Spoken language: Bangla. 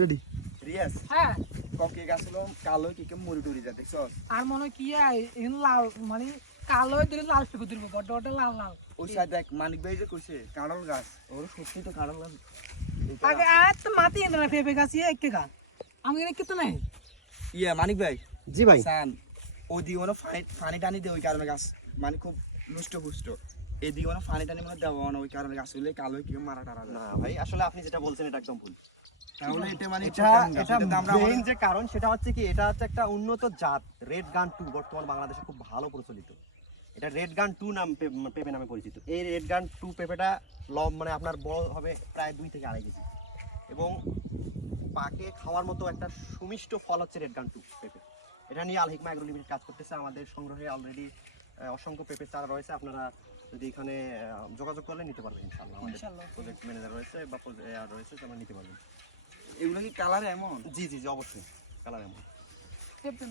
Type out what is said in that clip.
রেডি রিয়াজ হ্যাঁ ককে গাছ হলো কালো কি কে মরি টরি যা দেখছস আর মনে কি এখানে লাল মানে কালো দিলে লাল পেকে দিল বড় বড় লাল লাল ওই সাইড দেখ মানিক ভাই যে কইছে কাঁড়ল গাছ ওর সত্যি তো কাঁড়ল গাছ আগে আজ তো মাটি এনে না পেঁপে গাছ ইয়ে একে গা আমি এনে কিতো নাই ইয়া মানিক ভাই জি ভাই সান ওই দিকে কোনো পানি টানি দে ওই কারণে গাছ মানে খুব লুষ্ট পুষ্ট এদিকে কোনো পানি টানি মানে দেওয়া না ওই কারণে গাছ হইলে কালো কি মারা টারা না ভাই আসলে আপনি যেটা বলছেন এটা একদম ভুল তাহলে এটা মানে এটা মেইন যে কারণ সেটা হচ্ছে কি এটা হচ্ছে একটা উন্নত জাত রেড গান 2 বর্তমান বাংলাদেশে খুব ভালো প্রচলিত এটা রেড গান 2 নাম পেঁপে নামে পরিচিত এই রেড গান 2 পেঁপেটা মানে আপনার বড় হবে প্রায় 2 থেকে 2.5 কেজি এবং পাকে খাওয়ার মতো একটা সুমিষ্ট ফল হচ্ছে রেড গান 2 পেঁপে এটা নিয়ে আল হিকমা এগ্রো লিমিটেড কাজ করতেছে আমাদের সংগ্রহে অলরেডি অসংখ্য পেঁপে চারা রয়েছে আপনারা যদি এখানে যোগাযোগ করলে নিতে পারবেন ইনশাআল্লাহ আমাদের প্রজেক্ট ম্যানেজার রয়েছে বা রয়েছে তোমরা নিতে পারবেন এগুলো কি কালার এমন জি জি জি অবশ্যই কালার এমন পেঁপে